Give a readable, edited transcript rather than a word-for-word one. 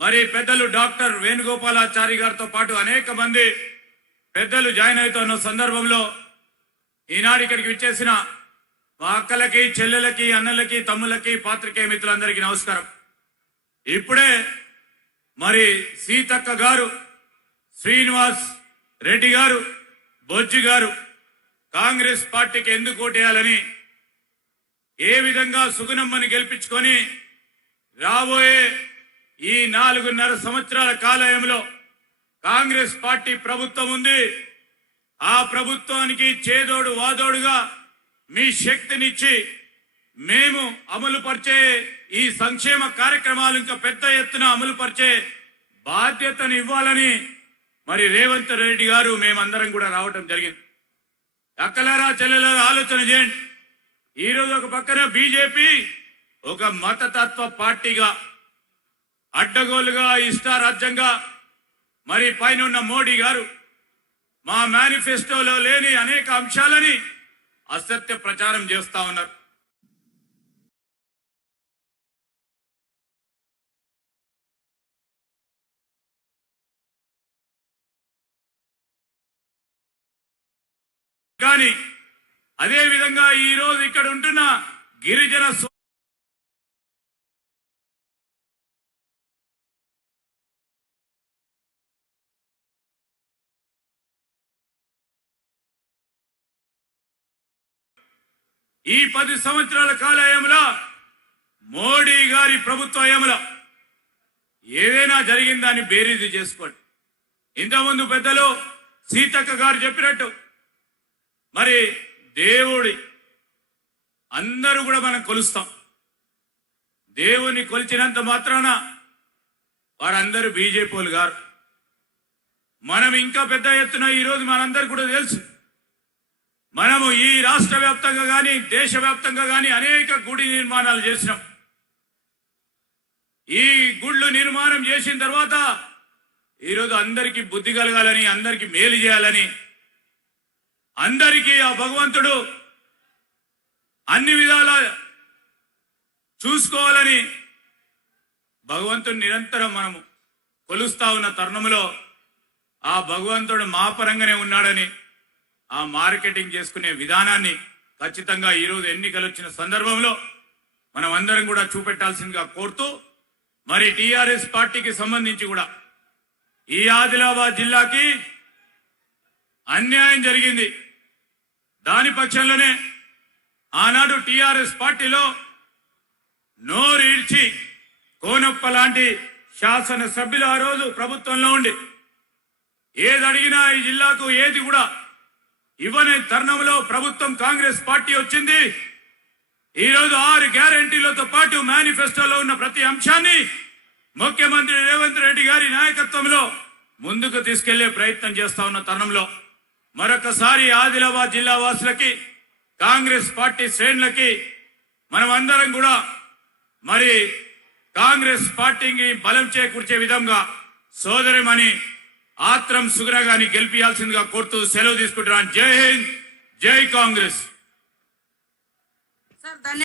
మరి పెద్దలు డాక్టర్ వేణుగోపాలాచారి గారితో పాటు అనేక మంది పెద్దలు జాయిన్ అవుతున్న సందర్భంలో ఈనాడు ఇక్కడికి విచ్చేసిన మా అక్కలకి చెల్లెలకి అన్నలకి తమ్ములకి పాత్రికేయ మిత్రులందరికీ నమస్కారం. ఇప్పుడే మరి సీతక్క గారు, శ్రీనివాస్ రెడ్డి గారు, బొజ్జి గారు కాంగ్రెస్ పార్టీకి ఎందుకు ఓటేయాలని, ఏ విధంగా సుగుణమ్మని గెలిపించుకొని రాబోయే ఈ 4.5 సంవత్సరాల కాలంలో కాంగ్రెస్ పార్టీ ప్రభుత్వం ఉంది. ఆ ప్రభుత్వానికి చేదోడు వాదోడుగా మీ శక్తినిచ్చి మేము అమలు పరిచే ఈ సంక్షేమ కార్యక్రమాలు ఇంకా పెద్ద ఎత్తున అమలు పరిచే బాధ్యతను ఇవ్వాలని మరి రేవంత్ రెడ్డి గారు మేమందరం కూడా రావటం జరిగింది. అక్కలారా చెల్లెలారా ఆలోచన చేయండి. ఈరోజు ఒక పక్కన బీజేపీ ఒక మతతత్వ పార్టీగా అడ్డగోలుగా ఇష్టారాజ్యంగా మరి పైన ఉన్న మోడీ గారు మా మేనిఫెస్టోలో లేని అనేక అంశాలని అసత్య ప్రచారం చేస్తా ఉన్నారు. కానీ అదే విధంగా ఈ రోజు ఇక్కడ ఉంటున్న గిరిజన ఈ 10 సంవత్సరాల కాలంలో మోడీ గారి ప్రభుత్వ హయాంలో ఏదైనా జరిగిందని బేరీజు చేసుకోండి. ఇంతకుముందు పెద్దలు సీతక్క గారు చెప్పినట్టు మరి దేవుడి అందరూ కూడా మనం కొలుస్తాం. దేవుని కొలిచినంత మాత్రాన వారందరూ బీజేపీలు గారు. మనం ఇంకా పెద్ద ఎత్తున ఈరోజు మనందరూ కూడా తెలుసు, మనము ఈ రాష్ట్ర వ్యాప్తంగా కానీ దేశవ్యాప్తంగా కానీ అనేక గుడి నిర్మాణాలు చేసినాం. ఈ గుళ్ళు నిర్మాణం చేసిన తర్వాత ఈరోజు అందరికీ బుద్ధి కలగాలని, అందరికీ మేలు చేయాలని, అందరికీ ఆ భగవంతుడు అన్ని విధాల చూసుకోవాలని భగవంతుడు నిరంతరం మనము కొలుస్తా ఉన్న తరుణంలో ఆ భగవంతుడు మా పరంగానే ఉన్నాడని ఆ మార్కెటింగ్ చేసుకునే విధానాన్ని ఖచ్చితంగా ఈరోజు ఎన్నికలు వచ్చిన సందర్భంలో మనం అందరం కూడా చూపెట్టాల్సిందిగా కోరుతూ, మరి టీఆర్ఎస్ పార్టీకి సంబంధించి కూడా ఈ ఆదిలాబాద్ జిల్లాకి అన్యాయం జరిగింది. దాని పక్షంలోనే ఆనాడు టీఆర్ఎస్ పార్టీలో నోరు ఈడ్చి కోనప్ప లాంటి శాసనసభ్యులు ఆ రోజు ప్రభుత్వంలో ఉండి ఏది అడిగినా ఈ జిల్లాకు ఏది కూడా ఇవ్వని తరుణంలో ప్రభుత్వం కాంగ్రెస్ పార్టీ వచ్చింది. ఈరోజు 6 గ్యారంటీలతో పాటు మేనిఫెస్టోలో ఉన్న ప్రతి అంశాన్ని ముఖ్యమంత్రి రేవంత్ రెడ్డి గారి నాయకత్వంలో ముందుకు తీసుకెళ్లే ప్రయత్నం చేస్తా ఉన్న తరుణంలో మరొకసారి ఆదిలాబాద్ జిల్లా వాసులకి, కాంగ్రెస్ పార్టీ శ్రేణులకి మనం అందరం కూడా మరి కాంగ్రెస్ పార్టీకి బలం చేకూర్చే విధంగా సోదరిమణి ఆత్రం సుగ్ర గారిని గెలిపించాల్సిందిగా కోరుతూ సెలవు తీసుకుంటున్నాను. జై హింద్, జై కాంగ్రెస్.